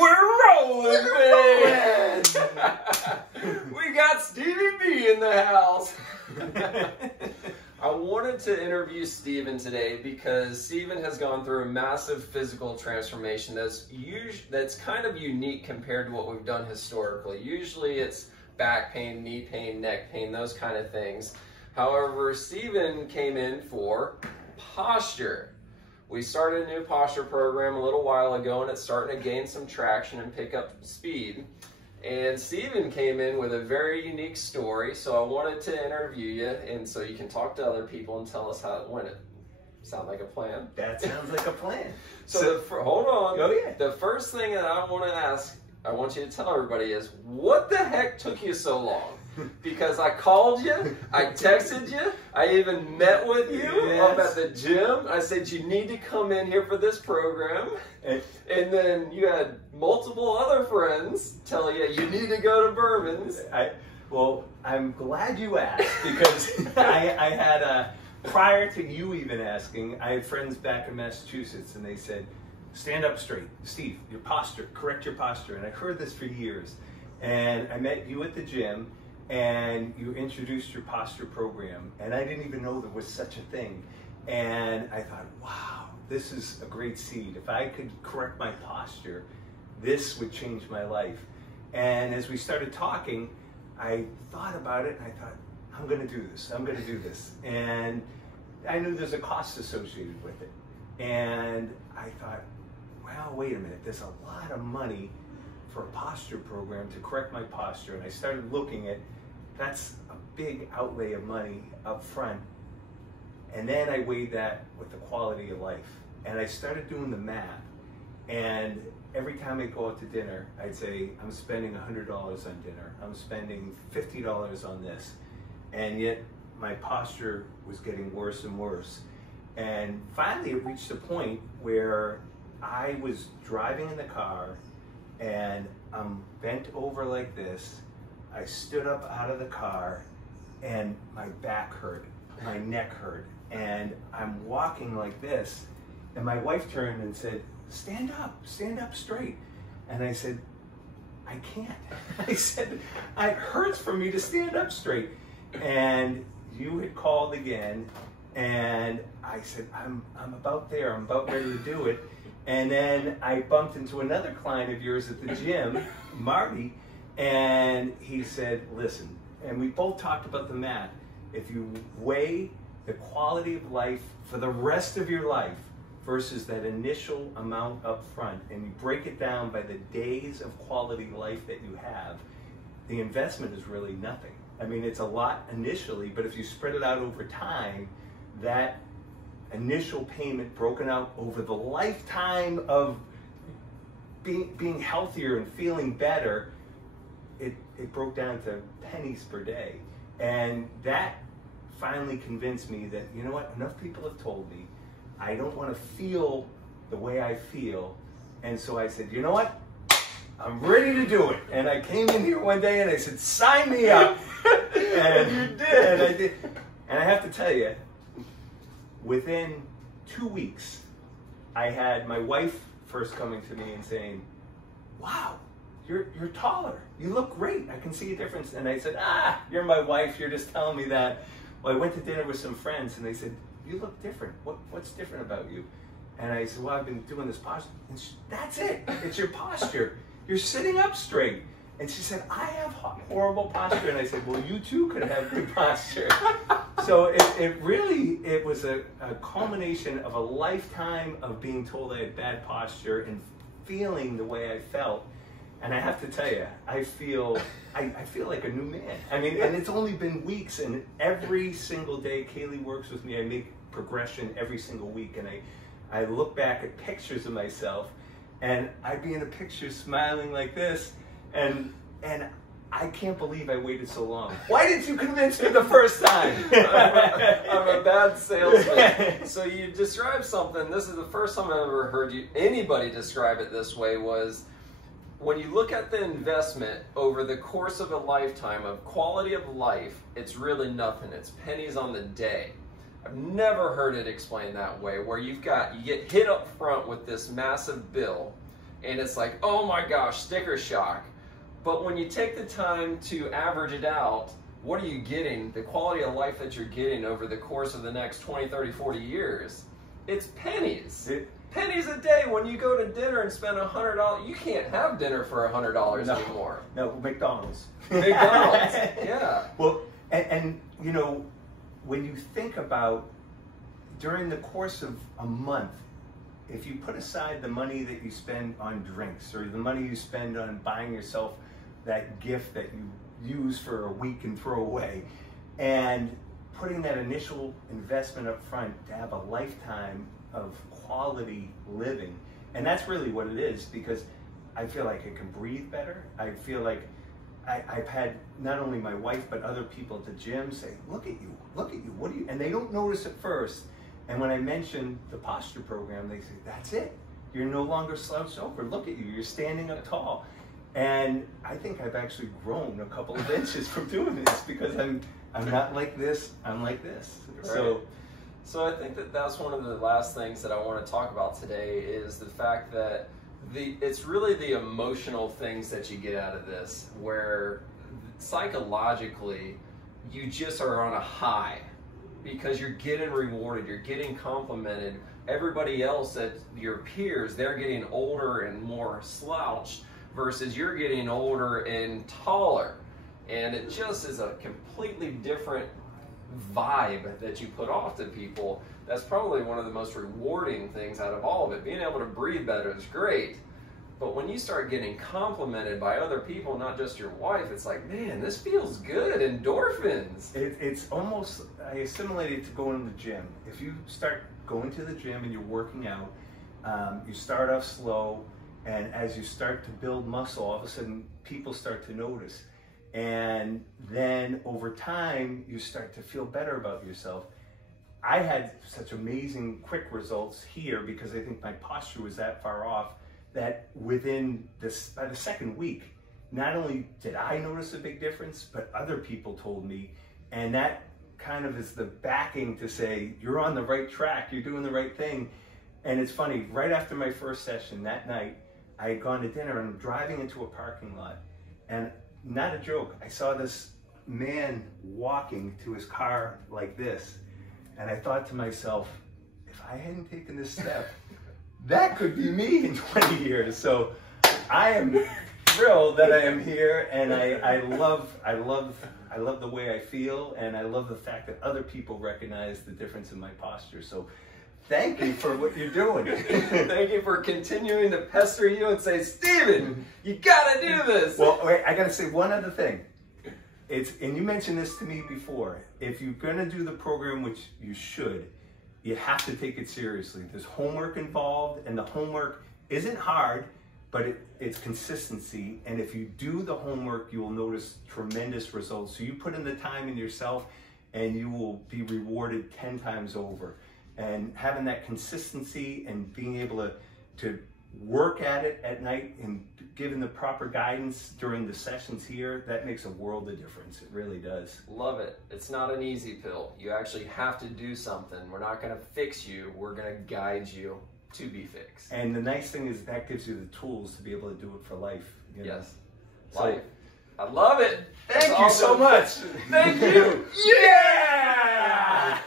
We're rolling, man. We got Stevie B in the house. I wanted to interview Steven today because Steven has gone through a massive physical transformation that's kind of unique compared to what we've done historically. Usually it's back pain, knee pain, neck pain, those kind of things. However, Steven came in for posture. We started a new posture program a little while ago and it's starting to gain some traction and pick up speed. And Steven came in with a very unique story, so I wanted to interview you and so you can talk to other people and tell us how it went. Sound like a plan? That sounds like a plan. So hold on. Oh yeah. The first thing that I want to ask, I want you to tell everybody is, what the heck took you so long? Because I called you, I texted you, I even met with you up at the gym. I said, you need to come in here for this program. And then you had multiple other friends tell you, you need to go to Berman's. Well, I'm glad you asked because I had, prior to you even asking, I had friends back in Massachusetts and they said, stand up straight. Steve, your posture, correct your posture. And I heard this for years. And I met you at the gym and you introduced your posture program. And I didn't even know there was such a thing. And I thought, wow, this is a great seed. If I could correct my posture, this would change my life. And as we started talking, I thought about it and I thought, I'm gonna do this, I'm gonna do this. And I knew there's a cost associated with it. And I thought, well, wait a minute, there's a lot of money for a posture program to correct my posture. And I started looking at, that's a big outlay of money up front. And then I weighed that with the quality of life. And I started doing the math. And every time I go out to dinner, I'd say, I'm spending $100 on dinner. I'm spending $50 on this. And yet my posture was getting worse and worse. And finally it reached a point where I was driving in the car and I'm bent over like this. I stood up out of the car and my back hurt, my neck hurt. And I'm walking like this. And my wife turned and said, stand up straight. And I said, I can't. I said, it hurts for me to stand up straight. And you had called again, and I said, I'm about there, I'm about ready to do it. And then I bumped into another client of yours at the gym, Marty, and he said, listen, and we both talked about the math. If you weigh the quality of life for the rest of your life versus that initial amount up front, and you break it down by the days of quality life that you have, the investment is really nothing. I mean, it's a lot initially, but if you spread it out over time, that initial payment broken out over the lifetime of being healthier and feeling better, it broke down to pennies per day. And that finally convinced me that, you know what, enough people have told me, I don't want to feel the way I feel. And so I said, you know what, I'm ready to do it. And I came in here one day and I said, sign me up. And you did. And I did. And I have to tell you, within 2 weeks, I had my wife first coming to me and saying, wow, you're taller. You look great. I can see a difference. And I said, you're my wife. You're just telling me that. Well, I went to dinner with some friends and they said, you look different. What's different about you? And I said, well, I've been doing this posture. And that's it. It's your posture. You're sitting up straight. And she said, I have horrible posture. And I said, well, you too could have good posture. So it was a culmination of a lifetime of being told I had bad posture and feeling the way I felt. And I have to tell you, I feel like a new man. I mean, and it's only been weeks, and every single day Kaylee works with me. I make progression every single week, and I look back at pictures of myself, and I'd be in a picture smiling like this, and I can't believe I waited so long. Why didn't you convince me the first time? I'm a bad salesman. So you described something, this is the first time I've ever heard anybody describe it this way, was when you look at the investment over the course of a lifetime of quality of life, it's really nothing. It's pennies on the day. I've never heard it explained that way, where you get hit up front with this massive bill, and it's like, oh my gosh, sticker shock. But when you take the time to average it out, what are you getting? The quality of life that you're getting over the course of the next 20, 30, 40 years, it's pennies. Pennies a day. When you go to dinner and spend $100, you can't have dinner for $100 anymore. No, McDonald's. McDonald's, yeah. Well, and you know, when you think about during the course of a month, if you put aside the money that you spend on drinks or the money you spend on buying yourself that gift that you use for a week and throw away, and putting that initial investment up front to have a lifetime of quality living. And that's really what it is, because I feel like I can breathe better. I feel like I've had not only my wife but other people at the gym say, look at you, what do you, and they don't notice at first. And when I mention the posture program, they say, that's it. You're no longer slouched over. Look at you, you're standing up tall. And I think I've actually grown a couple of inches from doing this, because I'm not like this, I'm like this. Right. So I think that that's one of the last things that I want to talk about today is the fact that it's really the emotional things that you get out of this, where psychologically you just are on a high because you're getting rewarded, you're getting complimented. Everybody else, that your peers, they're getting older and more slouched versus you're getting older and taller. And it just is a completely different vibe that you put off to people. That's probably one of the most rewarding things out of all of it. Being able to breathe better is great, but when you start getting complimented by other people, not just your wife, it's like, man, this feels good. Endorphins. It's almost, I assimilate it to going to the gym. If you start going to the gym and you're working out, you start off slow, and as you start to build muscle, all of a sudden people start to notice. And then over time, you start to feel better about yourself. I had such amazing quick results here because I think my posture was that far off that within this, by the second week, not only did I notice a big difference, but other people told me. And that kind of is the backing to say, you're on the right track, you're doing the right thing. And it's funny, right after my first session that night, I had gone to dinner and I'm driving into a parking lot, and not a joke, I saw this man walking to his car like this, and I thought to myself, if I hadn't taken this step, that could be me in 20 years. So I am thrilled that I am here, and I love the way I feel, and I love the fact that other people recognize the difference in my posture. So thank you for what you're doing. Thank you for continuing to pester you and say, Steven, you gotta do this. Well, wait, I gotta say one other thing. And you mentioned this to me before. If you're gonna do the program, which you should, you have to take it seriously. There's homework involved, and the homework isn't hard, but it's consistency. And if you do the homework, you will notice tremendous results. So you put in the time in yourself, and you will be rewarded 10 times over. And having that consistency and being able to work at it at night and given the proper guidance during the sessions here, that makes a world of difference. It really does. Love it. It's not an easy pill. You actually have to do something. We're not going to fix you. We're going to guide you to be fixed. And the nice thing is that gives you the tools to be able to do it for life. You know? Yes. Life. I love it. Thank you so much. Thank you. Yeah!